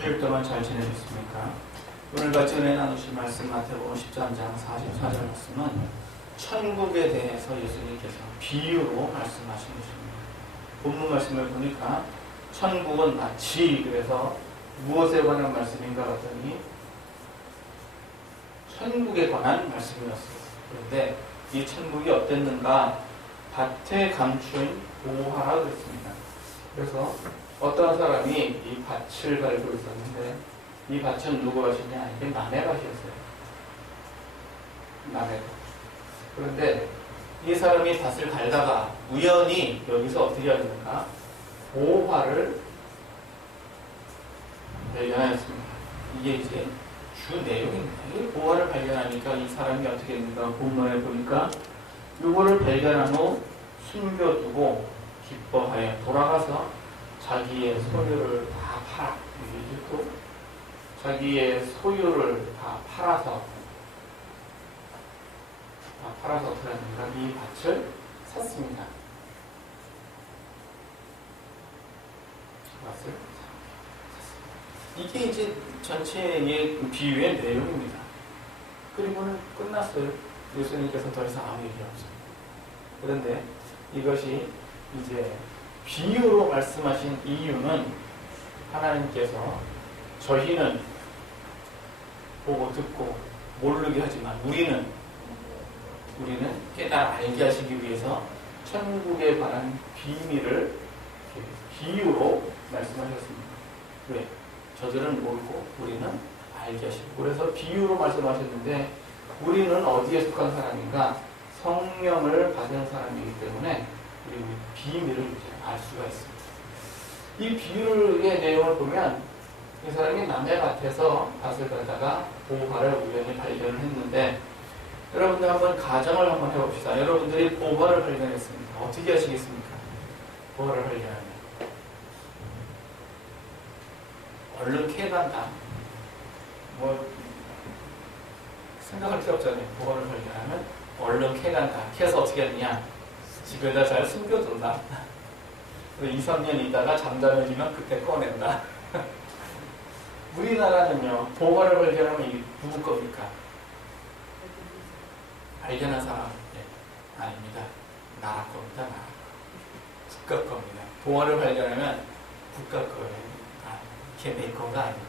주일 동안 잘 지내셨습니까? 오늘 같이 은혜 나누실 말씀 마태복음 13장 44절 말씀은 천국에 대해서 예수님께서 비유로 말씀하신 것입니다. 본문 말씀을 보니까 천국은 마치, 그래서 무엇에 관한 말씀인가 봤더니 천국에 관한 말씀이었어요. 그런데 이 천국이 어땠는가? 밭에 감추인 보화라 그랬습니다. 그래서 어떤 사람이 이 밭을 갈고 있었는데 이 밭은 누구 밭이냐? 이게 남의 밭이었어요. 남의 밭. 그런데 이 사람이 밭을 갈다가 우연히 여기서 어떻게 하는가? 보화를 발견하였습니다. 이게 이제 주 내용입니다. 이 보화를 발견하니까 이 사람이 어떻게 했는가? 본문에 보니까 이거를 발견한 후 숨겨두고 기뻐하여 돌아가서 자기의 소유를 다 팔아. 이게 또 자기의 소유를 다 팔아서 어떻게 하는가? 이 밭을 샀습니다. 밭을 샀습니다. 이게 이제 전체의 비유의 내용입니다. 그리고는 끝났어요. 예수님께서 더 이상 아무 얘기 없어요. 그런데 이것이 이제 비유로 말씀하신 이유는 하나님께서 저희는 보고 듣고 모르게 하지만 우리는 깨달아 알게 하시기 위해서 천국에 관한 비밀을 비유로 말씀하셨습니다. 왜? 저들은 모르고 우리는 알게 하시고, 그래서 비유로 말씀하셨는데 우리는 어디에 속한 사람인가? 성령을 받은 사람이기 때문에 우리 비밀을 이제 알 수가 있습니다. 이 비유의 내용을 보면 이 사람이 남의 밭에서 밭을 가다가 보화를 우연히 발견을 했는데, 여러분들 한번 가정을 한번 해봅시다. 여러분들이 보화를 발견했습니다. 어떻게 하시겠습니까? 보화를 발견하면 얼른 캐간다. 생각할 필요 없잖아요. 보화를 발견하면 얼른 캐간다. 캐서 어떻게 하느냐? 집에다 잘 숨겨둔다. 2, 3년 있다가 잠잠해지면 그때 꺼낸다. 우리나라는요, 보화를 발견하면 이게 누구 겁니까? 발견한 사람? 네. 아닙니다. 나라 겁니다. 나라. 국가 겁니다. 보화를 발견하면 국가 거예요. 걔 내 거가 아니에요.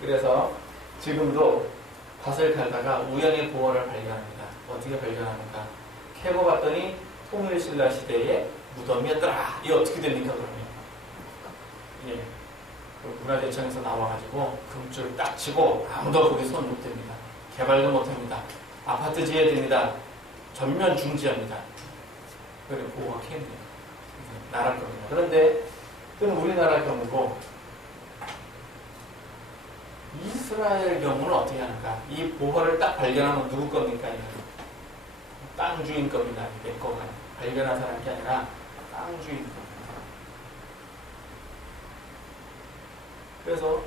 그래서 지금도 밭을 갈다가 우연히 보화를 발견합니다. 어떻게 발견합니까? 캐고 봤더니 통일신라 시대에 무덤이었더라. 이게 어떻게 됩니까, 그러면? 예. 문화재청에서 나와가지고 금줄 딱 치고 아무도 거기 손 못 댑니다. 개발도 못 합니다. 아파트 지어야 됩니다. 전면 중지합니다. 그리고 보호가 캐입니다. 나라 겁니다. 그런데 그건 우리나라 경우고 이스라엘 경우는 어떻게 하는가? 이 보화를 딱 발견하면 누구 겁니까? 땅 주인 겁니다. 내 거가 발견한 사람이 아니라 땅 주인 겁니다. 그래서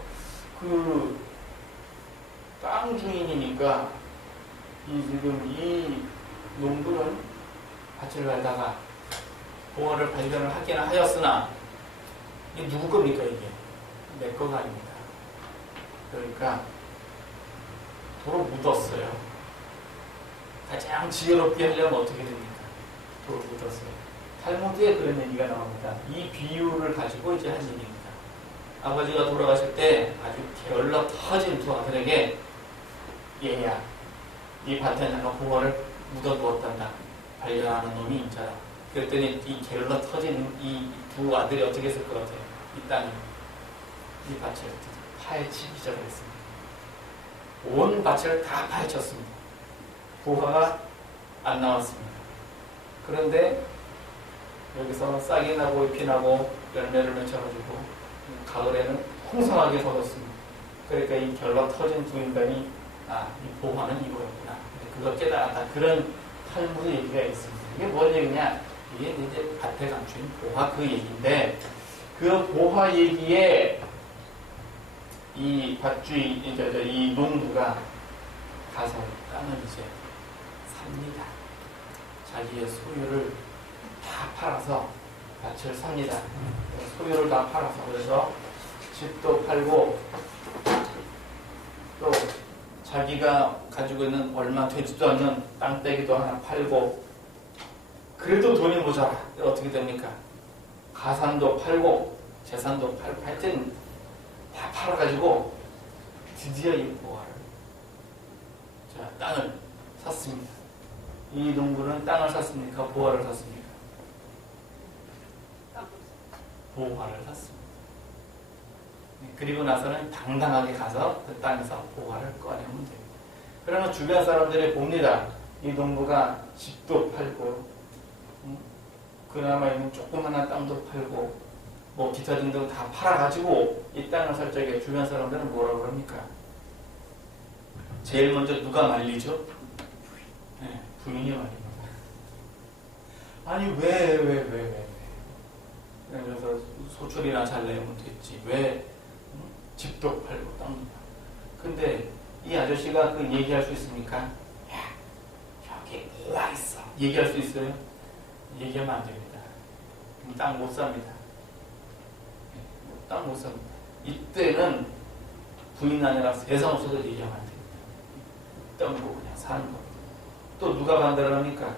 그 땅 주인이니까 지금 이 농부는 밭을 갈다가 보화를 발견을 하긴 하였으나 이게 누구 겁니까? 이게 내 거가 아닙니다. 그러니까 도로 묻었어요. 가장 지혜롭게 하려면 어떻게 됩니까? 도로 묻었어요. 탈무드에 그런 얘기가 나옵니다. 이 비유를 가지고 이제 한 얘기입니다. 아버지가 돌아가실 때 아주 게을러 터진 두 아들에게 얘야, 이 밭에 내가 보화를 묻어두었단다. 발견하는 놈이 인자라. 그랬더니 이 게을러 터진 이 두 아들이 어떻게 했을 것 같아요? 이 땅이 이 밭을 파헤치기 시작했습니다. 온 밭을 다 파헤쳤습니다. 보화가 안 나왔습니다. 그런데 여기서 싹이 나고 잎이 나고 열매를 맺혀가지고 가을에는 풍성하게 걷었습니다. 그러니까 이 결로 터진 두 인간이 이 보화는 이거였구나. 그거 깨달았다. 그런 탈무드 얘기가 있습니다. 이게 뭔 얘기냐? 이게 이제 밭에 감춘 보화 그 얘기인데, 그 보화 얘기에 이 밭주의, 이 농부가 가서 땅을 이제 삽니다. 자기의 소유를 다 팔아서 밭을 삽니다. 소유를 다 팔아서. 그래서 집도 팔고 자기가 가지고 있는 얼마 되지도 않는 땅떼기도 하나 팔고, 그래도 돈이 모자라. 어떻게 됩니까? 가산도 팔고 재산도 팔고 하여튼 다 팔아가지고 드디어 이 보화를, 자, 땅을 샀습니다. 이 농부는 땅을 샀습니까? 보화를 샀습니까? 보화를 샀습니다. 그리고 나서는 당당하게 가서 그 땅에서 보화를 꺼내면 됩니다. 그러면 주변 사람들이 봅니다. 이 농부가 집도 팔고, 그나마 있는 조그마한 땅도 팔고, 뭐 기타 등등 다 팔아가지고 이 땅을 살 적에 주변 사람들은 뭐라고 그럽니까? 제일 먼저 누가 말리죠? 네, 부인이 말립니다. 아니 왜 그래서 소출이나 잘 내면 됐지, 왜 집도 팔고 땅도 팔고. 근데 이 아저씨가 그 얘기할 수 있습니까? 야, 여기 뭐가 있어, 얘기할 수 있어요? 얘기하면 안 됩니다. 땅 못 삽니다. 땅 못 삽니다. 이때는 부인 아니라 세상 없어도 얘기하면 안 됩니다. 땅 보고 그냥 사는 겁니다. 또 누가 반대를 합니까?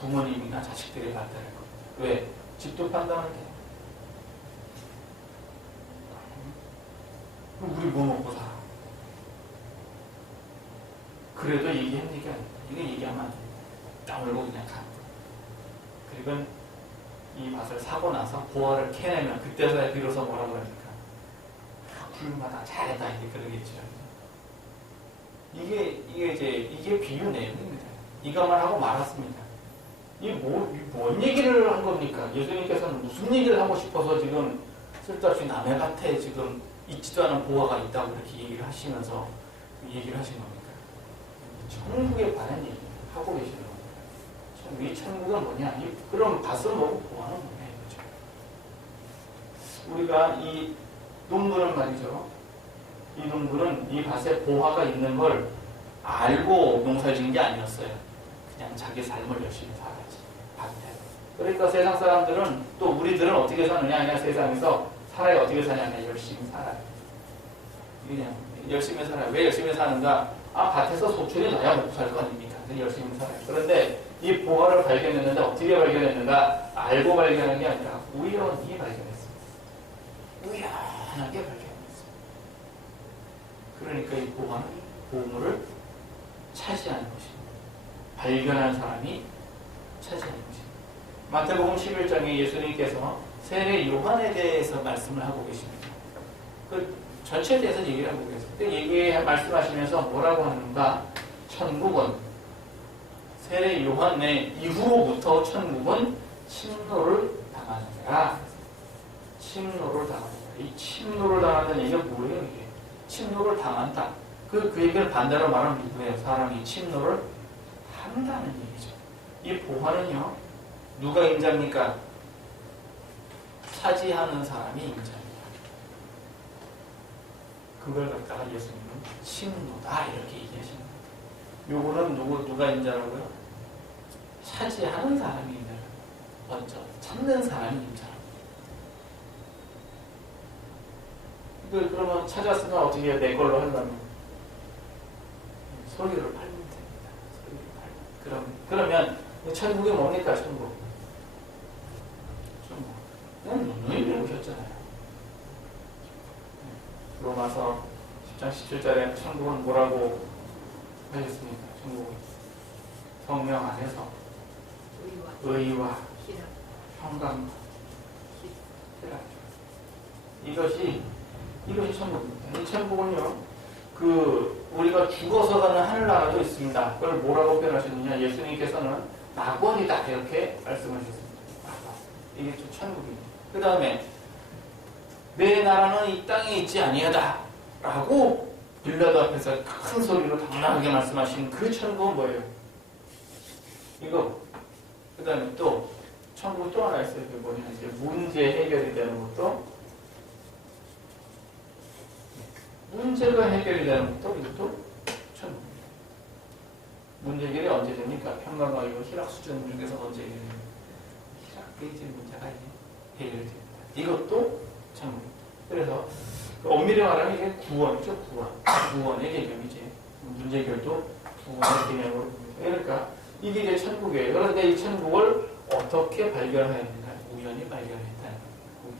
부모님이나 자식들이 반대할 겁니다. 왜? 집도 판다는데. 우리 뭐 먹고 살아? 그래도 얘기하는 얘기 아닙니다. 이거 얘기하면 안 됩니다. 땅 물고 그냥 가. 그리고 이 밭을 사고 나서 보화를 캐내면 그때서야 비로소 뭐라고 합니까? 훌륭하다, 잘했다, 이제 그러겠죠. 이게 비유 내용입니다. 이것만 하고 말았습니다. 뭔 얘기를 한 겁니까? 예수님께서는 무슨 얘기를 하고 싶어서 지금 쓸데없이 남의 밭에 지금 있지도 않은 보화가 있다고 이렇게 얘기를 하시면서 얘기를 하신 겁니까? 천국에 관한 얘기를 하고 계시는 겁니다. 이 천국은 뭐냐? 그럼 밭은 뭐고 보화는 뭐냐? 이거죠. 우리가 이 농부는 말이죠. 이 농부는 이 밭에 보화가 있는 걸 알고 농사를 지은 게 아니었어요. 그냥 자기 삶을 열심히 살아야지, 밭에. 그러니까 세상 사람들은, 또 우리들은 어떻게 사느냐? 그냥 세상에서 살아야 어떻게 사냐? 그냥 열심히 살아요. 그냥 열심히 살아요. 왜 열심히 사는가? 밭에서 소출이 나야 먹고 살 거 아닙니까? 열심히 살아요. 그런데 이 보화를 발견했는데 어떻게 발견했는가? 알고 발견한 게 아니라 우연히 발견했습니다. 우연하게 발견했습니다. 그러니까 이 보화는 보물을 차지하는 것입니다. 발견한 사람이 차지하는 것입니다. 마태복음 11장에 예수님께서 세례 요한에 대해서 말씀을 하고 계십니다. 그 전체에 대해서 얘기를 하고 계세요. 말씀하시면서 뭐라고 하는가? 천국은, 세례 요한의 이후로부터 천국은 침노를 당하느니라. 침노를 당하느니라. 이 침노를 당한다는 얘기가 뭐예요, 이게? 침노를 당한다. 그 얘기를 반대로 말하면 누구예요? 사람이 침노를 한다는 얘기죠. 이 보화는요, 누가 임자입니까? 차지하는 사람이 임자입니다. 그걸 갖다가 예수님은 침노다 이렇게 얘기하십니다. 요거는 누가 임자라고요? 차지하는 사람이 임자라고요. 먼저 찾는 사람이 임자라고요. 그러면 찾았으면 어떻게 해야 내 걸로 하려면 소리를 팔면 됩니다. 소리를 팔면. 그러면 천국이 뭡니까? 천국. 누누이 배우셨잖아요. 로마서 10장 17절에 천국은 뭐라고 하셨습니까? 천국은 성령 안에서 의와 평강과 이것이 천국입니다. 이 천국은요, 우리가 죽어서 가는 하늘나라도 있습니다. 그걸 뭐라고 표현하셨느냐? 예수님께서는 낙원이다 이렇게 말씀하셨습니다. 이게 천국입니다. 그 다음에 내 나라는 이 땅에 있지 아니하다 라고 빌라도 앞에서 큰 소리로 당당하게 말씀하신 그 천국은 뭐예요? 이거. 그 다음에 또 천국 또 하나 있어요. 그게 뭐냐? 이제 문제 해결이 되는 것도, 문제가 해결이 되는 것도 이것도 천국입니다. 문제 해결이 언제 됩니까? 평강과 이거 희락 수준 중에서 언제 해결됩니까? 희락의 이제 문제가 해결됩니다. 이것도 천국입니다. 그래서 엄밀히 말하면 이게 구원이죠, 구원. 구원의 개념이지. 문제 해결도 구원의 개념으로 봅니다. 그러니까 이게 이제 천국이에요. 그런데 이 천국을 어떻게 발견하였는가? 우연히 발견했다는 거예요.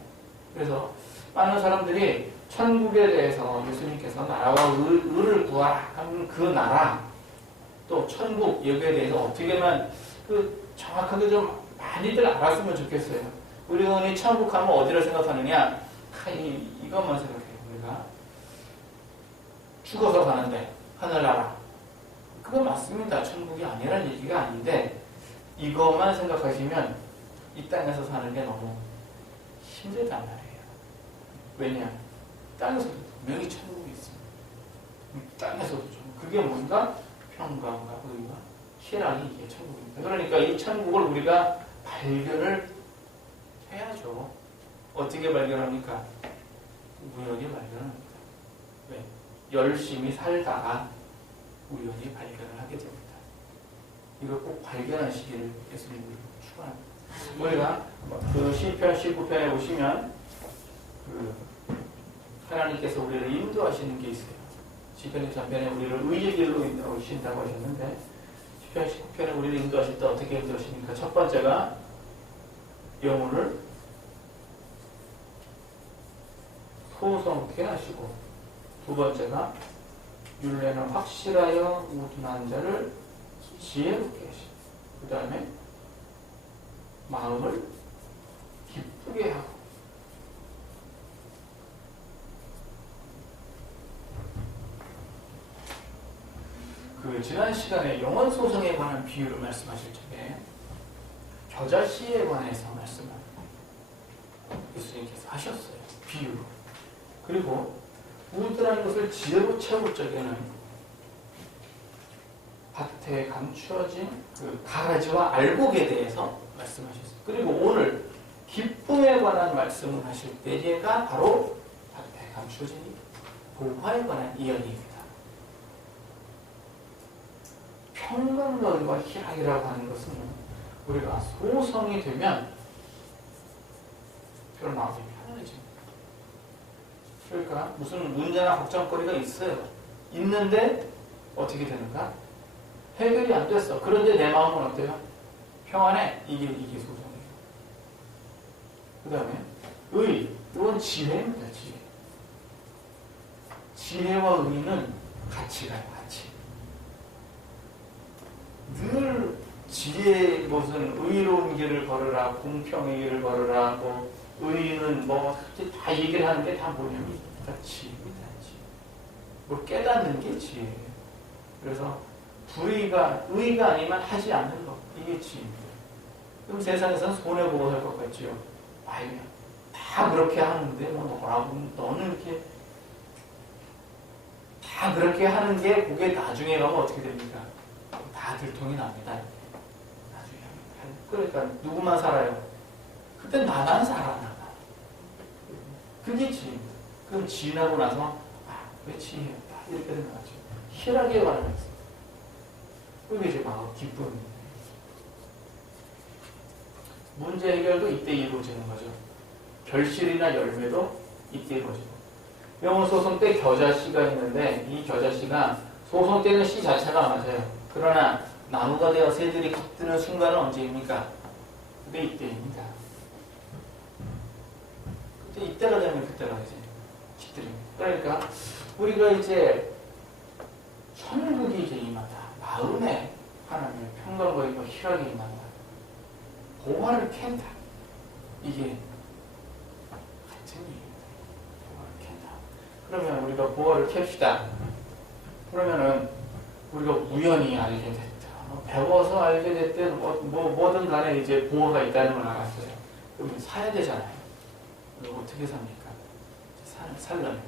그래서 많은 사람들이 천국에 대해서 예수님께서 나라와 의를 구하라 하면 그 나라 또 천국 여기에 대해서 어떻게만 정확하게 좀 많이들 알았으면 좋겠어요. 우리는 천국 하면 어디를 생각하느냐? 이것만 생각해요. 우리가 죽어서 가는데 하늘나라 그거 맞습니다. 천국이 아니라는 얘기가 아닌데 이것만 생각하시면 이 땅에서 사는 게 너무 힘들단 말이에요. 왜냐? 땅에서도 분명히 천국이 있습니다. 땅에서도 좀 그게 뭔가 평강과 의와 희락이 이게 천국입니다. 그러니까 이 천국을 우리가 발견을 해야죠. 어떻게 발견합니까? 우연히 발견합니다. 왜? 열심히 살다가 우연히 발견을 하게 됩니다. 이걸 꼭 발견하시기를 예수님이 축원합니다. 우리가 그 시편 19편에 보시면 하나님께서 우리를 인도하시는 게 있어요. 시편 23편에 우리를 의의 길로 인도하신다고 하셨는데 시편 19편에 우리를 인도하실 때 어떻게 인도하십니까? 첫 번째가 영혼을 소성케 하시고 두 번째가 율례는 확실하여 우둔한 자를 지혜롭게 하시고 그 다음에 마음을 기쁘게 하고 지난 시간에 영혼 소성에 관한 비유를 말씀하실 적에 겨자씨에 관해서 말씀을 예수님께서 하셨어요. 비유로. 그리고 우둔한 것을 지혜로 채울 적에는 밭에 감추어진 가라지와 알곡에 대해서 말씀하셨어요. 그리고 오늘 기쁨에 관한 말씀을 하실 때가 바로 밭에 감추어진 보화에 관한 이야기입니다. 평강과 희락이라고 하는 것은 우리가 소성이 되면 별 마음이 편안해집니다. 그러니까 무슨 문제나 걱정거리가 있어요. 있는데 어떻게 되는가? 해결이 안 됐어. 그런데 내 마음은 어때요? 평안해. 이게 소성이에요. 그 다음에 의. 이건 지혜입니다. 지혜. 지혜와 의는 같이 가요. 같이. 늘 지혜의 무슨 의로운 길을 걸으라, 공평의 길을 걸으라, 뭐 의는 뭐 다 얘기를 하는 게 다 뭐냐면 다 지혜입니다. 지혜. 뭐 깨닫는 게 지혜예요. 그래서 의가 아니면 하지 않는 것 이게 지혜입니다. 그럼 세상에서는 손해보고 할 것 같지요. 아유, 다 그렇게 하는데 뭐 너라고 너는 이렇게 다 그렇게 하는 게 그게 나중에 가면 어떻게 됩니까? 다 들통이 납니다. 나중에 그러니까 누구만 살아요? 그때 나만 살아. 그게 지혜입니다. 그럼 지나고 나서 왜 지혜였다 이렇게 생각하죠. 희락에 관한 말씀. 그게 이제 마음 기쁨입니다. 문제 해결도 이때 이루어지는 거죠. 결실이나 열매도 이때 이루어지고. 영혼 소송 때 겨자씨가 있는데 이 겨자씨가 소송 때는 씨 자체가 맞아요. 그러나 나무가 되어 새들이 깃드는 순간은 언제입니까? 그게 이때입니다. 그때 이때가 되면 그때가 이제 깃들입니다. 그러니까 우리가 이제 천국이 이제 임하다. 마음에 하나님의 평강과 희락이 임한다. 보화를 캔다. 이게 같은 얘기입니다. 보화를 캔다. 그러면 우리가 보화를 캡시다. 그러면은 우리가 우연히 알게 됐다. 배워서 알게 됐든 뭐든 간에 이제 보화가 있다는 걸 알았어요. 그러면 사야 되잖아요. 어떻게 삽니까? 살려면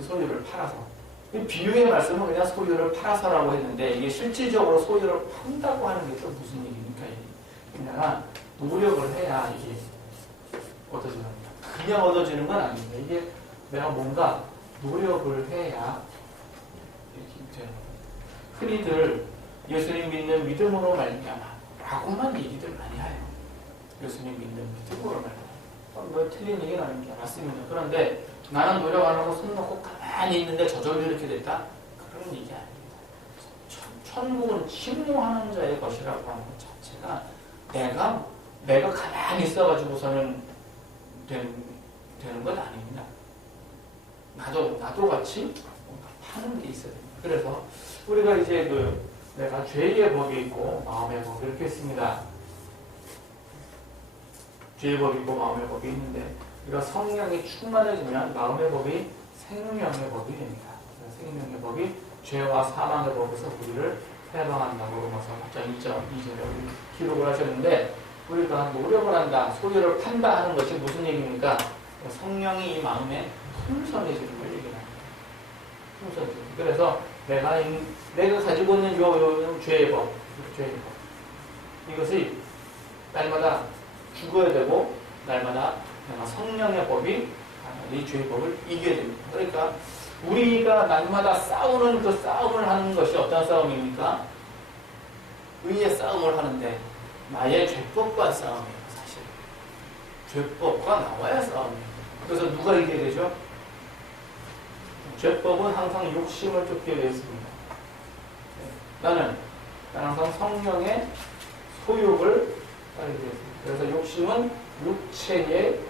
소유를 팔아서. 비유의 말씀은 그냥 소유를 팔아서라고 했는데 이게 실질적으로 소유를 판다고 하는 게 또 무슨 얘기입니까? 그냥 노력을 해야 이게 얻어지는 겁니다. 그냥 얻어지는 건 아닙니다. 이게 내가 뭔가 노력을 해야 이렇게 되는 겁니다. 흔히들 예수님 믿는 믿음으로 말미암아 라고만 얘기들 많이 해요. 예수님 믿는 믿음으로 말미암아. 뭐 틀린 얘기는 아닙니다. 맞습니다. 그런데 나는 노력 안 하고 손 놓고 가만히 있는데 저절로 이렇게 됐다? 그런 얘기 아닙니다. 천국은 침노하는 자의 것이라고 하는 것 자체가 내가 가만히 있어가지고서는 되는 건 아닙니다. 나도 같이 뭔가 하는 게 있어야 됩니다. 그래서 우리가 이제 내가 죄의 법이 있고 마음의 법이 이렇게 있습니다. 죄의 법이 있고 마음의 법이 있는데 우리가 성령이 충만해지면 마음의 법이 생명의 법이 됩니다. 생명의 법이 죄와 사망의 법에서 우리를 해방한다고 로마서 8장 2절에 기록을 하셨는데 우리가 노력을 한다, 소유를 판다 하는 것이 무슨 얘기입니까? 성령이 이 마음에 풍성해지는 걸 얘기합니다. 풍성해지는. 그래서 내가 가지고 있는 요 죄의 법, 이것이 날마다 죽어야 되고 날마다 내가 성령의 법이 이 죄의 법을 이겨야 됩니다. 그러니까 우리가 날마다 싸우는 그 싸움을 하는 것이 어떤 싸움입니까? 의의 싸움을 하는데 나의 죄법과 싸움이에요. 사실 죄법과 나와야 싸움이에요. 그래서 누가 이겨야 되죠? 죄법은 항상 욕심을 쫓게 되어 있습니다. 나는 항상 성령의 소욕을 따르게 되어 있습니다. 그래서 욕심은 육체의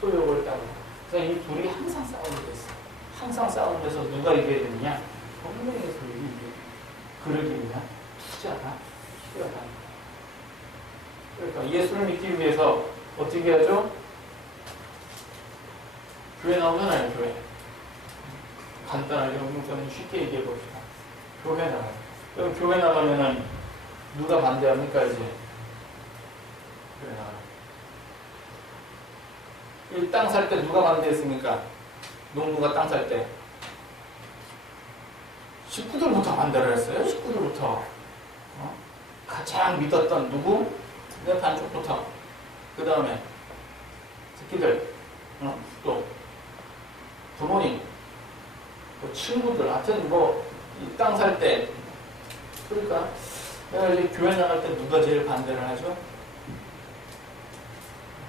소욕을 따르고 그래서 이 둘이 항상 싸우게 되어 있어요. 항상 싸우면서 누가 이겨야 되느냐? 성령의 소욕이 이겨야 돼요. 그러기 위한 투자가 필요하다. 그러니까 예수를 믿기 위해서 어떻게 하죠? 교회 나오잖아요, 교회. 간단하게 좀 쉽게 얘기해 봅시다. 교회 나가요. 그럼 교회 나가면은 누가 반대합니까, 이제? 교회 나가요. 이 땅 살 때 누가 반대했습니까? 농부가 땅 살 때. 식구들부터 반대를 했어요, 식구들부터. 가장 믿었던 누구? 내 반쪽부터. 그 다음에 새끼들, 또 부모님, 또 친구들, 하여튼 이 땅 살 때. 그러니까 내가 이제 교회 나갈 때 누가 제일 반대를 하죠?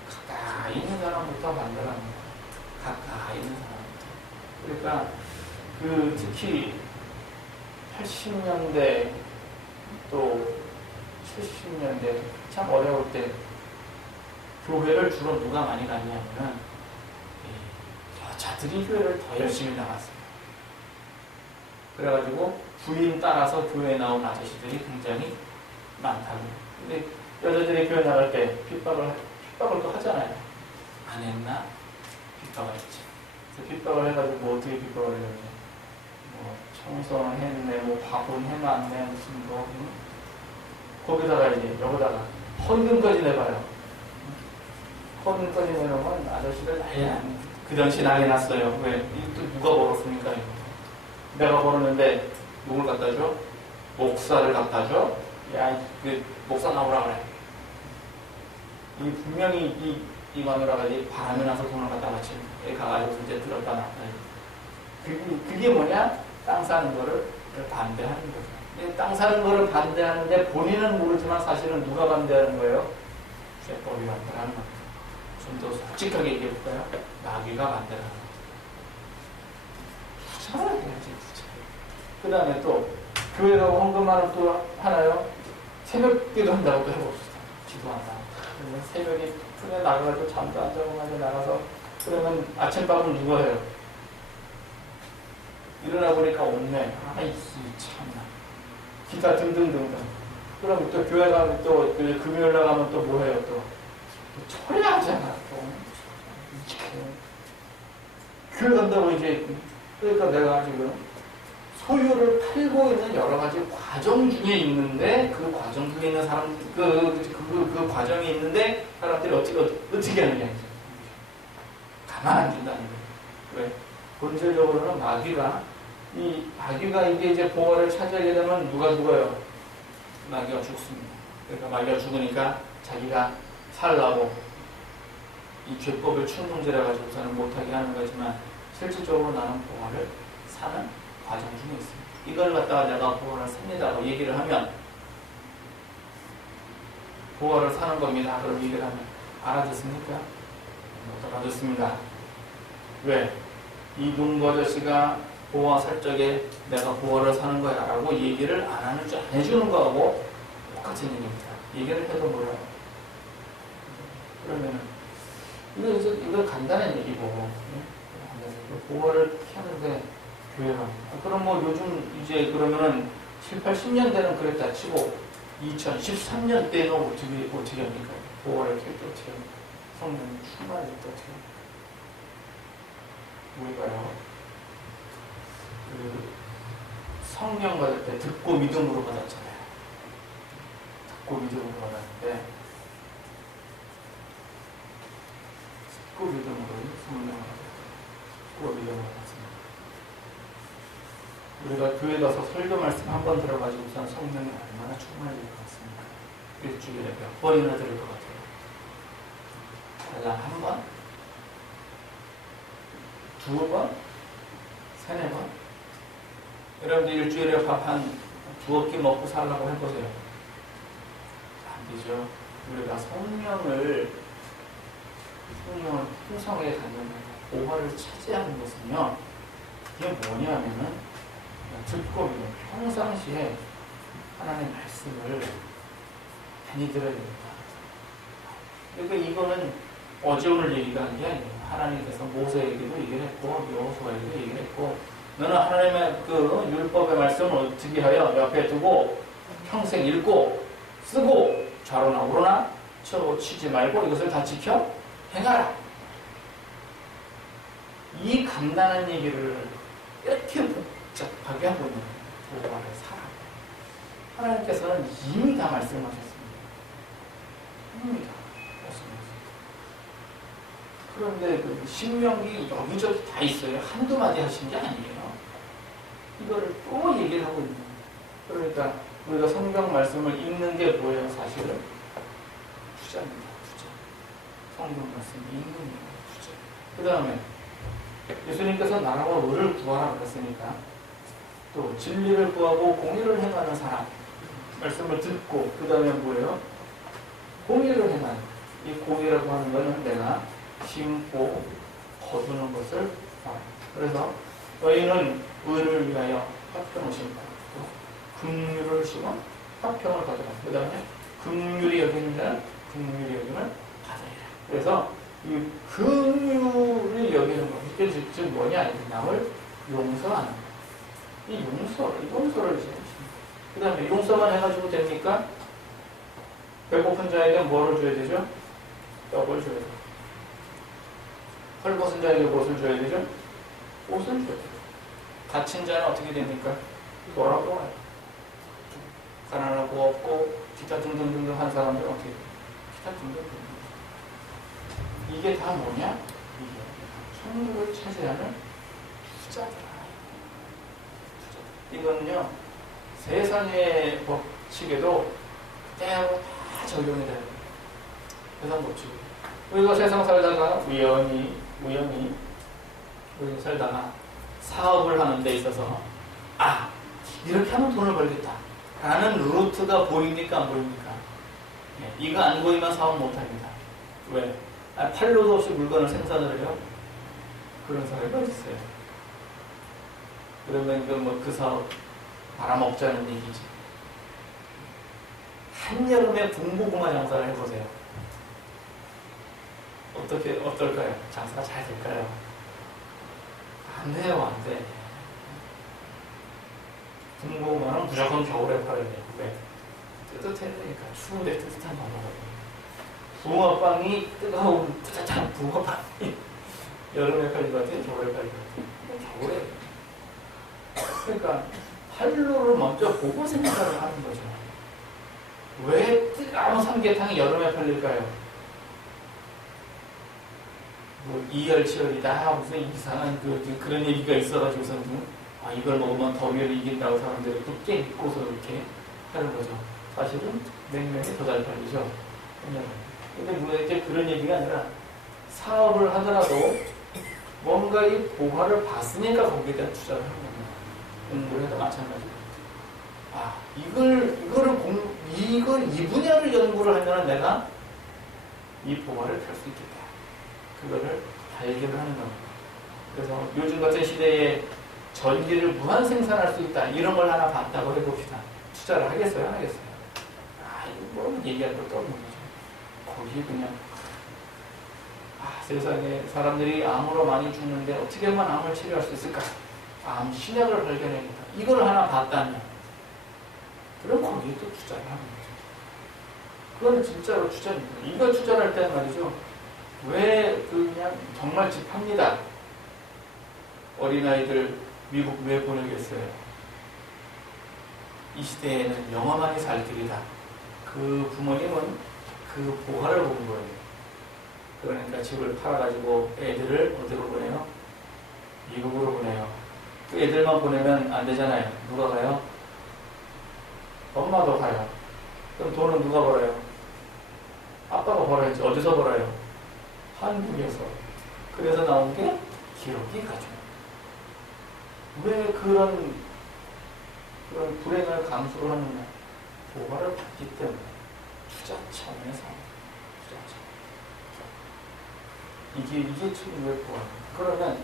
가까이 있는 사람부터 반대를 합니다. 가까이 있는 사람부터. 그러니까 특히 80년대 또 70년대 참 어려울 때 교회를 주로 누가 많이 갔냐면은 여자들이 교회를 더 열심히 나갔어요. 그래가지고 부인 따라서 교회에 나온 아저씨들이 굉장히 많다고. 근데 여자들이 교회 나갈 때 핍박을 또 하잖아요. 안 했나? 핍박을 했지. 그래서 핍박을 해가지고 어떻게 핍박을 했냐? 청소는 했네, 밥은 해놨네, 무슨 거기다가 이제 여기다가 헌금까지 내봐요. 헌금까지 내놓으면 아저씨들 난리나. 그 당시 난리 났어요. 왜? 또 누가 벌었습니까? 이거. 내가 벌었는데 누굴 갖다 줘? 목사를 갖다 줘? 야, 목사 나오라 그래. 분명히 이 마누라가 바람이 나서 돈을 갖다 바치 가가지고 이제 들었다 놨다. 그게 뭐냐? 땅 사는 거를 반대하는 거죠. 땅 사는 거를 반대하는데 본인은 모르지만 사실은 누가 반대하는 거예요? 죄법이 반대하는 겁니다. 좀 더 솔직하게 얘기해 볼까요? 마귀가 반대하는 거예요. 투자를 해야지, 투자. 그 다음에 또 교회 가고 헌금하는 또 하나요? 새벽 기도 한다고 또 해봅시다. 기도한다. 그러면 새벽에 푸에 나가가지고 잠도 안 자고 가지고 나가서 그러면 아침밥은 누가 해요? 일어나 보니까 없네. 아이씨, 참나. 기타 등등등등. 그럼 또 교회 가면 또 금요일 나가면 또 뭐 해요? 또 초래하잖아. 또 교회 간다고 이제 그러니까 내가 지금 소유를 팔고 있는 여러 가지 과정 중에 있는데 그 과정 중에 있는 사람 그 과정이 있는데 사람들이 어떻게 하느냐 이제 가만 안 둔다는 거예요. 왜? 본질적으로는 마귀가 이게 이제 보호를 차지하게 되면 누가 죽어요? 마귀가 죽습니다. 그러니까 마귀가 죽으니까 자기가 살라고 이 죄법을 충동질해 가지고서는 못하게 하는 거지만 실질적으로 나는 보호를 사는 과정 중에 있습니다. 이걸 갖다가 내가 보호를 삽니다라고 얘기를 하면 보호를 사는 겁니다. 그럼 얘기를 하면 알아듣습니까? 못 알아듣습니다. 왜? 이 농부 아저씨가 보화 설적에 내가 보화를 사는 거야 라고 얘기를 안 하는 줄 안 해주는 거하고 똑같은 얘기입니다. 얘기를 해도 몰라요. 그러면은 이거 간단한 얘기고 보화를 하는데 교회가 그럼 뭐 요즘 이제 그러면은 7, 80년대는 그랬다 치고 2013년대는 어떻게 합니까? 보화를 켤 때 어떻게 합니까? 성령이 충만할 때 어떻게 합니까? 우리가요 그 성령 받을 때 듣고 믿음으로 받았잖아요. 듣고 믿음으로 받았는데 듣고 믿음으로 성령을 듣고 믿음으로 받았습니다. 우리가 교회 가서 설교 말씀 한 번 들어가지고선 성령이 얼마나 충만해질 것 같습니까? 일주일에 몇 번이나 들을 것 같아요. 가장 한 번? 두 번? 세네 번? 여러분들 일주일에 밥 한 두어 끼 먹고 살라고 해보세요. 안 되죠. 우리가 성령을 풍성하게 갖는 보화를 차지하는 것은요. 이게 뭐냐면은 듣고 평상시에 하나님의 말씀을 많이 들어야 됩니다. 그러니까 이거는 어제 오늘 얘기가 아닌 게 아니에요. 하나님께서 모세에게도 얘기를 했고 여호수아에게도 얘기를 했고 너는 하나님의 그 율법의 말씀을 어떻게 하여 옆에 두고 평생 읽고 쓰고 좌로나 우로나 치지 말고 이것을 다 지켜 행하라. 이 간단한 얘기를 이렇게 복잡하게 하고 있는 보화를 사라. 하나님께서는 이미 다 말씀하셨습니다. 이미 다 말씀하셨습니다. 그런데 그 신명기 여기저기 다 있어요. 한두 마디 하신 게 아니에요. 이거를 또 얘기를 하고 있는 거예요. 그러니까 우리가 성경 말씀을 읽는 게 뭐예요? 사실은 투자입니다. 투자. 성경 말씀 읽는 게 투자. 그 다음에 예수님께서 나라와 의를 구하라 그랬으니까 또 진리를 구하고 공의를 행하는 사람 말씀을 듣고 그 다음에 뭐예요? 공의를 행하는 이 공의라고 하는 것은 내가 심고 거두는 것을 말합니다. 그래서 너희는 의를 위하여 화평을 심고 긍휼을 심어 화평을 거두라. 그 다음에 긍휼이 여기는 자는 긍휼이 여기는 받으리라. 그래서 이 긍휼이 여기는 것 이게 즉 뭐냐? 남을 용서하는 것. 이 용서를 이제 그 다음에 용서만 해가지고 됩니까? 배고픈 자에게 뭐를 줘야 되죠? 떡을 줘야 돼요. 헐벗은 자에게 무엇을 줘야 되죠? 옷을 줘야 돼요. 갇힌 자는 어떻게 됩니까? 돌아보아요. 가난하고 없고 기타 등등등등 한 사람들은 어떻게 돼요? 기타 등등등. 이게 다 뭐냐? 이게 천국을 차지하는 투자다. 이거는요 세상의 법칙에도 그대로 다 적용이 돼요. 세상 법칙. 우리가 세상 살다가 우연히 우리가 살다가 사업을 하는 데 있어서 이렇게 하면 돈을 벌겠다 라는 루트가 보입니까 안 보입니까? 네, 이거 안 보이면 사업 못합니다. 왜? 팔로도 없이 물건을 생산을 해요? 그런 사람이 어디 있어요? 그러면 그 사업 말아먹자는 얘기지. 한여름에 군고구마 장사를 해보세요. 어떨까요? 장사가 잘 될까요? 안 돼요, 안 돼. 군고구마는 무조건 겨울에 팔아야 돼요. 왜? 뜨뜻해야 되니까. 추운데 뜨뜻한 거 먹어요. 붕어빵이 뜨거운 뜨뜻한 붕어빵이 여름에 팔릴 것 같아요? 겨울에 팔릴 것 같아요? 겨울에. 그러니까 팔로를 먼저 보고 생각을 하는 거죠. 왜 뜨거운 삼계탕이 여름에 팔릴까요? 뭐 이열치열이다 무슨 이상한 그런 얘기가 있어가지고서는 이걸 먹으면 더위를 이긴다고 사람들이 굳게 믿고서 이렇게 하는 거죠. 사실은 냉면이 더 잘 팔리죠. 근데 뭐 이제 그런 얘기가 아니라 사업을 하더라도 뭔가 이 보화를 봤으니까 거기에 대한 투자를 하는 겁니다. 공부를 해도 마찬가지고. 이 분야를 연구를 하면 내가 이 보화를 펼 수 있겠다. 그거를 발견을 하는 겁니다. 그래서 요즘 같은 시대에 전기를 무한 생산할 수 있다. 이런 걸 하나 봤다고 해봅시다. 투자를 하겠어요? 안 하겠어요? 이거 뭐 얘기할 것도 없는 거죠. 거기 그냥 세상에 사람들이 암으로 많이 죽는데 어떻게 하면 암을 치료할 수 있을까? 암 신약을 발견해야겠다. 이걸 하나 봤다면 그럼 거기에 또 투자를 하는 거죠. 그건 진짜로 투자입니다. 이거 투자를 할 때는 말이죠. 왜 그냥 정말 짚합니다. 어린아이들 미국 왜 보내겠어요? 이 시대에는 영어만이 살 길이다. 그 부모님은 그 보화를 본 거예요. 그러니까 집을 팔아가지고 애들을 어디로 보내요? 미국으로 보내요. 그 애들만 보내면 안 되잖아요. 누가 가요? 엄마도 가요. 그럼 돈은 누가 벌어요? 아빠가 벌어야지. 어디서 벌어요? 한국에서. 그래서 나온 게 기러기 가족. 왜 그런 불행을 감수를 하느냐? 보화를 받기 때문에. 투자 차원에서. 이게 천국의 보화. 그러면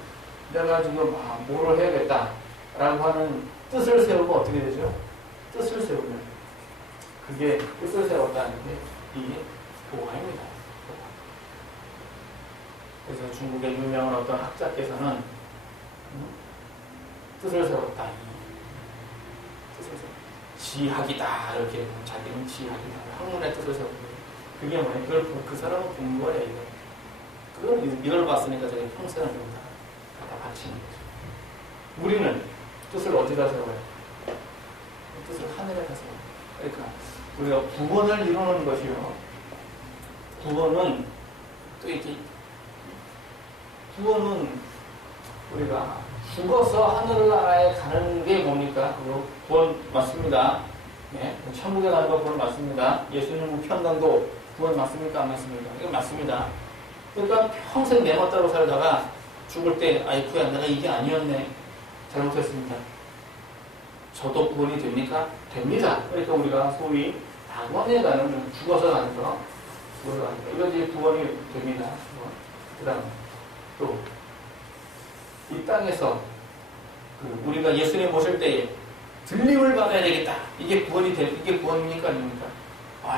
내가 지금 뭐를 해야겠다라고 하는 뜻을 세우면 어떻게 되죠? 뜻을 세우면 그게 뜻을 세웠다는 게 이게 보화입니다. 그래서 중국의 유명한 어떤 학자께서는 뜻을 세웠다. 뜻을 세웠다. 지학이다. 이렇게 자기는 지학이다. 학문의 뜻을 세웠다. 그게 뭐예요? 그걸 그 사람은 본 거예요. 이걸 봤으니까 저게 평생을 갖다 바치는 거죠. 우리는 뜻을 어디다 세워요? 뜻을 하늘에다 세워요. 그러니까 우리가 구원을 이루는 것이요. 구원은 또 이렇게 구원은 우리가 죽어서 하늘나라에 가는 게 뭡니까? 그거 구원 맞습니다. 네, 천국에 가는 거 구원 맞습니다. 예수님 우편강도 구원 맞습니까? 안 맞습니까? 이거 맞습니다. 그러니까 평생 내 멋대로 살다가 죽을 때 아이쿠야 내가 이게 아니었네. 잘못했습니다. 저도 구원이 됩니까? 됩니다. 그러니까 우리가 소위 낙원에 가는 죽어서 가는 거. 죽어서 가는 거. 이것이 구원이 됩니다. 그 다음 또 이 땅에서 우리가 예수님 모실 때에 들림을 받아야 되겠다. 이게 이게 구원입니까? 아닙니까?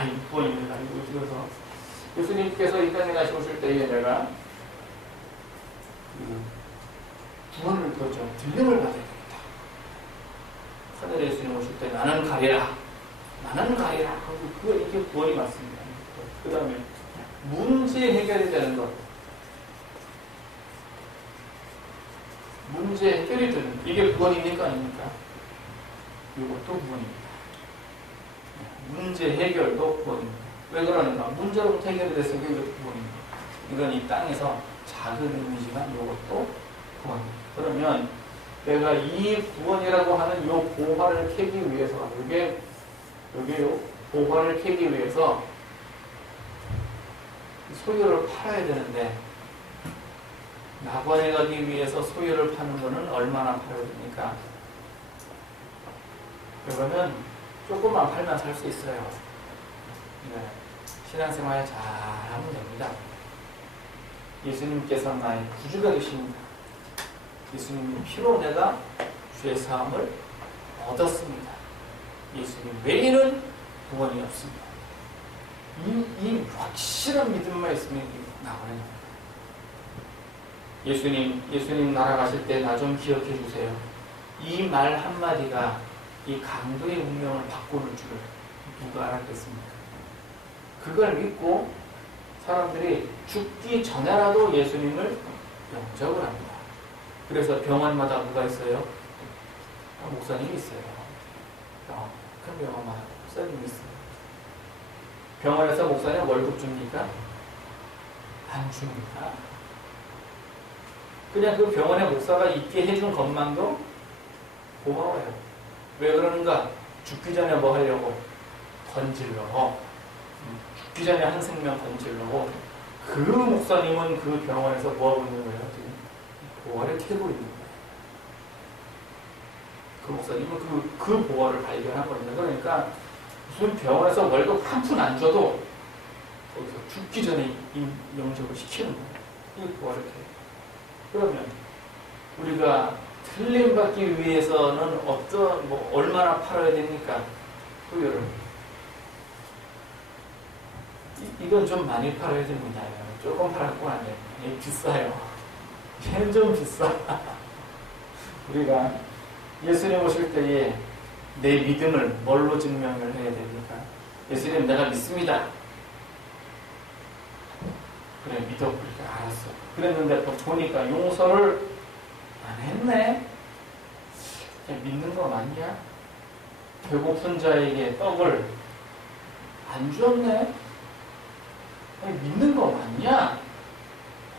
이 구원입니다. 이거 찍어서 예수님께서 이 땅에 다시 오실 때에 내가 구원을 그렇죠. 들림을 받아야 되겠다. 하늘에 예수님 오실 때 나는 가리라. 나는 가리라. 이게 구원이 맞습니다. 그 다음에 문제 해결이 되는 것. 문제 해결이 되는 이게 구원입니까? 아닙니까? 이것도 구원입니다. 문제 해결도 구원입니다. 왜 그러는가? 문제로부터 해결이 됐으니까 이것도 구원입니다. 이건 이 땅에서 작은 의미지만 이것도 구원입니다. 그러면 내가 이 구원이라고 하는 이 보화를 캐기 위해서 이게 보화를 캐기 위해서 소유를 팔아야 되는데 낙원에 가기 위해서 소유를 파는 거는 얼마나 팔아야 됩니까? 그러면 조금만 팔면 살 수 있어요. 네. 신앙생활 잘 하면 됩니다. 예수님께서 나의 구주가 되십니다. 예수님 피로 내가 죄 사함을 얻었습니다. 예수님 외에는 구원이 없습니다. 이 확실한 믿음만 있으면 나오는 예수님 날아가실 때 나 좀 기억해 주세요. 이 말 한마디가 이 강도의 운명을 바꾸는 줄을 누가 알았겠습니까? 그걸 믿고 사람들이 죽기 전에라도 예수님을 영접을 합니다. 그래서 병원마다 누가 있어요? 목사님이 있어요. 큰 병원마다 목사님이 있어요. 병원에서 목사님 월급 줍니까? 안 줍니다. 그냥 그 병원의 목사가 있게 해준 것만도 고마워요. 왜 그러는가? 죽기 전에 뭐 하려고? 건질러. 죽기 전에 한 생명 건질러고 그 목사님은 그 병원에서 뭐 하고 있는 거예요? 지금 보화를 캐고 있는 거예요. 그 목사님은 그 보화를 발견한 겁니다. 그러니까 무슨 병원에서 월급 한 푼 안 줘도 거기서 죽기 전에 영접을 시키는 거예요. 이 부활을 해요. 그러면 우리가 틀림받기 위해서는 얼마나 팔아야 됩니까? 후유를. 이건 좀 많이 팔아야 됩니다. 조금 팔았고 안 돼요. 비싸요. 얘는 좀 비싸. 우리가 예수님 오실 때에 내 믿음을 뭘로 증명을 해야 됩니까? 예수님 내가 믿습니다. 그래 믿어. 그러니까 알았어. 그랬는데 보니까 용서를 안 했네. 믿는 거 맞냐? 배고픈 자에게 떡을 안 주었네. 믿는 거 맞냐?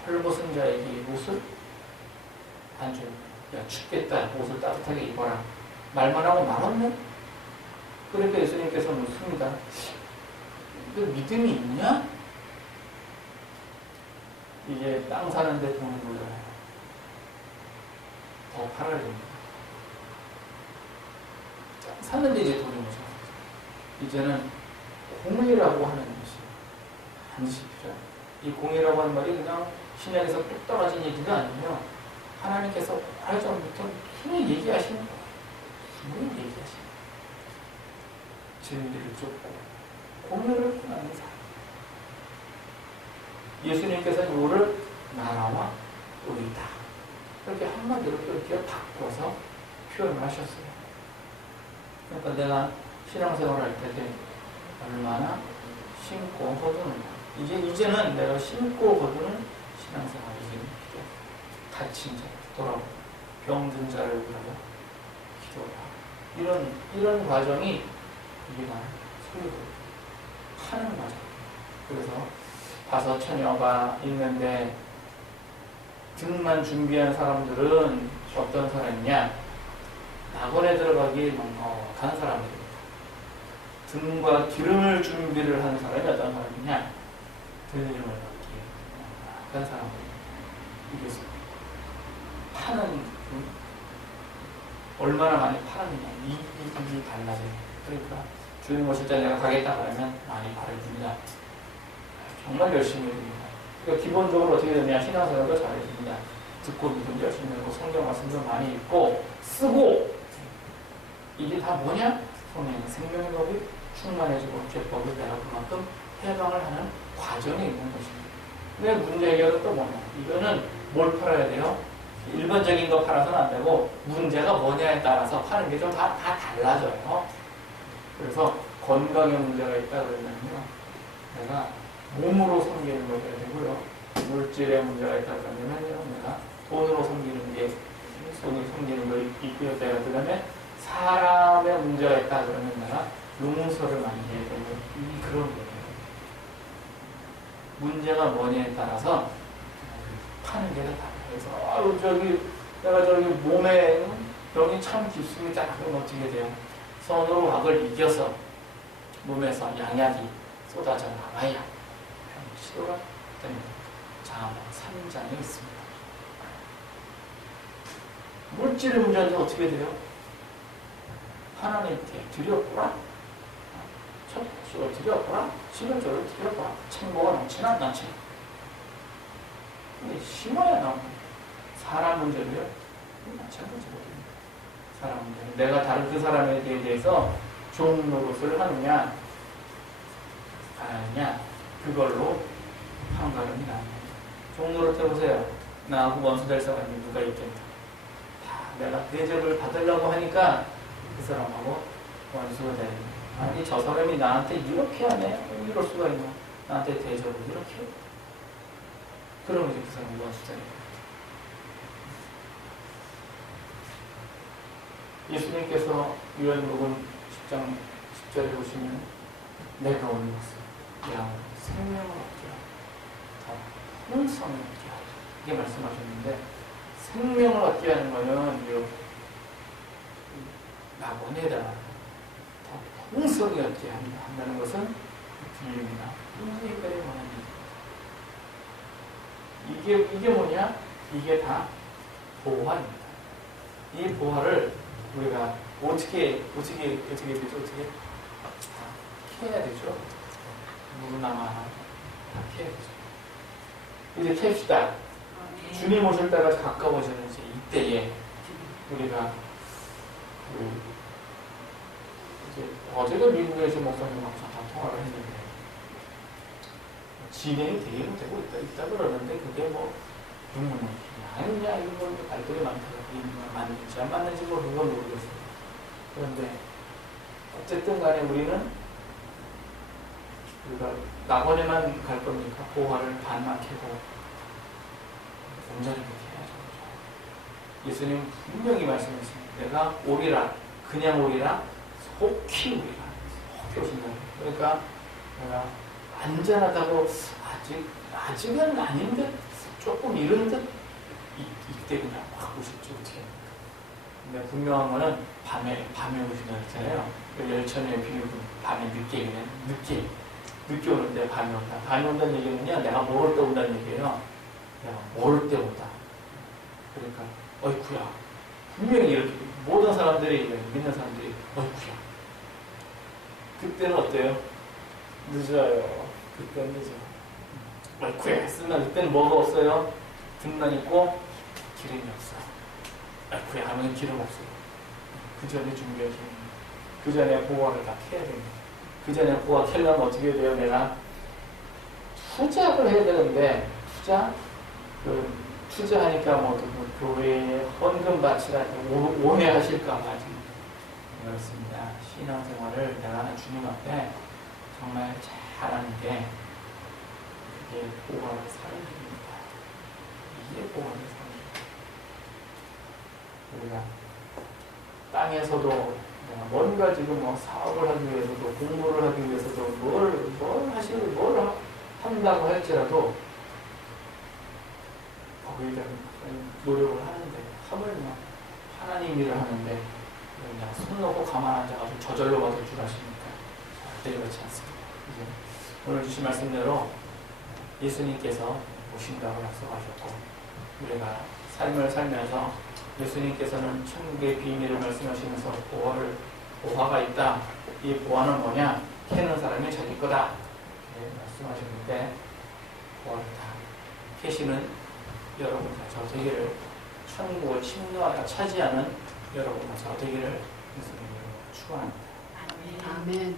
헐벗은 자에게 옷을 안 줘. 야 춥겠다. 옷을 따뜻하게 입어라. 말만 하고 말았네. 그러니까 예수님께서 묻습니다. 너 믿음이 있냐? 이게 땅 사는데 돈을 몰라요. 더 팔아야 됩니다. 땅 사는데 이제 돈이 모자라요. 이제는 공의라고 하는 것이 반드시 필요해요. 이 공의라고 하는 말이 그냥 신약에서 뚝 떨어진 얘기가 아니에요. 하나님께서 오래전부터 분명히 얘기하시는 거예요. 분명히 얘기하시는 거예요. 진리를 쫓고 공의를 행하는 사람. 예수님께서는 이거를 나라와 의다. 이렇게 한마디로 이렇게 바꿔서 표현을 하셨어요. 그러니까 내가 신앙생활을 할 때 얼마나 심고 거두는가. 이제는 내가 심고 거두는 신앙생활이 필요해. 다친 자, 돌아오고 병든 자를 위하여 기도하라. 이런 과정이 우리가 소유를 하는 과정. 그래서 5 처녀가 있는데 등만 준비한 사람들은 어떤 사람이냐? 낙원에 들어가기 넉넉한 사람들입니다. 등과 기름을 준비를 하는 사람이 어떤 사람이냐? 들림을 받기 넉넉한 사람들입니다. 이게 파는 얼마나 많이 팔았느냐 이 달라져요. 그러니까 주님 오실 때 내가 가겠다 하면 많이 팔아줍니다. 정말 열심히 해줍니다. 그러니까 기본적으로 어떻게 되냐? 신앙생활도 잘해줍니다. 듣고 믿음 열심히 하고 성경 말씀도 많이 읽고 쓰고 이게 다 뭐냐? 성령의 생명의 법이 충만해지고 죄법을 내가 그만큼 해방을 하는 과정이 있는 것입니다. 근데 문제 해결은 또 뭐냐? 이거는 뭘 팔아야 돼요? 일반적인 거 팔아서는 안 되고 문제가 뭐냐에 따라서 파는 게 좀 다 달라져요. 그래서 건강에 문제가 있다 그러면요, 내가 몸으로 섬기는 걸 해야 되고요. 물질에 문제가 있다 그러면요, 내가 돈으로 섬기는 게 손으로 섬기는 걸 있고요. 그 다음에 사람의 문제가 있다 그러면 내가 용서를 많이 해야 되고 그런 거예요. 문제가 뭐냐에 따라서 파는 게 다 달라요. 그래서 내가 몸에 병이 참 깊습니다. 그럼 어떻게 돼요? 손으로 악을 이겨서 몸에서 양약이 쏟아져 나와야 병이 치료가 됩니다. 잠언 3장에 있습니다. 물질의 문제는 어떻게 돼요? 하나님께 드렸구나, 첫 수를 드렸구나, 십일조를 드렸구나, 챙고가 넘치나 안 넘치나. 근데 심어야 나옵니다. 사람 문제도요, 마찬가지거든요. 사람 문제. 내가 다른 그 사람에 대해서 좋은 노릇을 하느냐, 안 하느냐, 그걸로 판가름이 나옵니다. 좋은 노릇 해보세요. 나하고 원수 될 사람이 누가 있겠냐. 내가 대접을 받으려고 하니까 그 사람하고 원수가 되는 거야. 아니 저 사람이 나한테 이렇게 하네? 이럴 수가 있나? 나한테 대접을 이렇게 해? 그러면 이제 그 사람이 원수 되는 거야. 예수님께서 요한복음 10장 10절에 보시면 내가 오는 것은 양 생명을 얻게 하고 더 풍성을 얻게 하고 이렇게 말씀하셨는데, 생명을 얻게 하는 것은 낙원에다 더 풍성히 얻게 한다는 것은 들림이나 인생까지 원하는 이게 뭐냐? 이게 다 보화입니다. 이 보화를 우리가 어떻게 되죠? 어떻게 해야 되죠? 무르나마 다 캐야 되죠. 이제 캡시다. 주님 오실 때가 가까워지는 이때에 우리가 이제 어제도 미국에서 목사님하고 잠깐 통화를 했는데 진행이 되고 있다 그러는데 그게 뭐 아니냐 이건 발들이 많다고 맞는지 안 맞는지 뭐 그건 모르겠어요. 그런데 어쨌든 간에 우리가 낙원에만 갈 겁니까? 보화를 반만 캐고 온전히 그렇게 해야죠. 예수님 분명히 말씀했습니다. 내가 오리라, 그냥 오리라, 속히 오리라. 속히 오신다. 그러니까 내가 안전하다고 아직은 아닌 듯 조금 이른 듯 이때 그냥 확 오실지 어떻게 합니까? 근데 분명한 거는 밤에 오신다 그랬잖아요. 열천의 비유는 밤에 늦게 오는데 밤에 온다. 밤에 온다는 얘기는요, 내가 모를 때 온다는 얘기예요. 내가 모를 때 온다. 그러니까 어이쿠야. 분명히 이렇게 모든 사람들이 믿는 사람들이 어이쿠야. 그때는 어때요? 늦어요. 그때는 늦어. 어이쿠야 했으면 그때는 뭐가 없어요? 등만 있고 기름이 없어. 어이쿠야 하면 기름 없어요. 그 전에 준비해주는 그 전에 보호를 다 캐야 됩니다. 그 전에 보호 캐려면 어떻게 돼요? 내가 투자를 해야 되는데 투자하니까 교회에 헌금 바치라 오해하실까봐 지금 그렇습니다. 신앙생활을 내가 주님 앞에 정말 잘하는 게 그게 보호를 사랑입니다. 이게 보호를 사랑입니다. 우리가 땅에서도 뭔가 지금 사업을 하기 위해서도 공부를 하기 위해서도 뭘 한다고 할지라도 거기에 대한 노력을 하는데 하나님 일을 하는데 그냥 손 놓고 가만 앉아가지고 저절로 받을 줄 아시니까 절대 그렇지 않습니다. 이제 오늘 주신 말씀대로 예수님께서 오신다고 약속하셨고 우리가 삶을 살면서 예수님께서는 천국의 비밀을 말씀하시면서 보화가 있다. 이 보화는 뭐냐? 캐는 사람이 자기 거다. 말씀하셨는데 보화를 다 캐시는 여러분 다 저 되기를 천국을 차지하는 여러분 다 저 되기를 예수님으로 축원합니다. 아멘.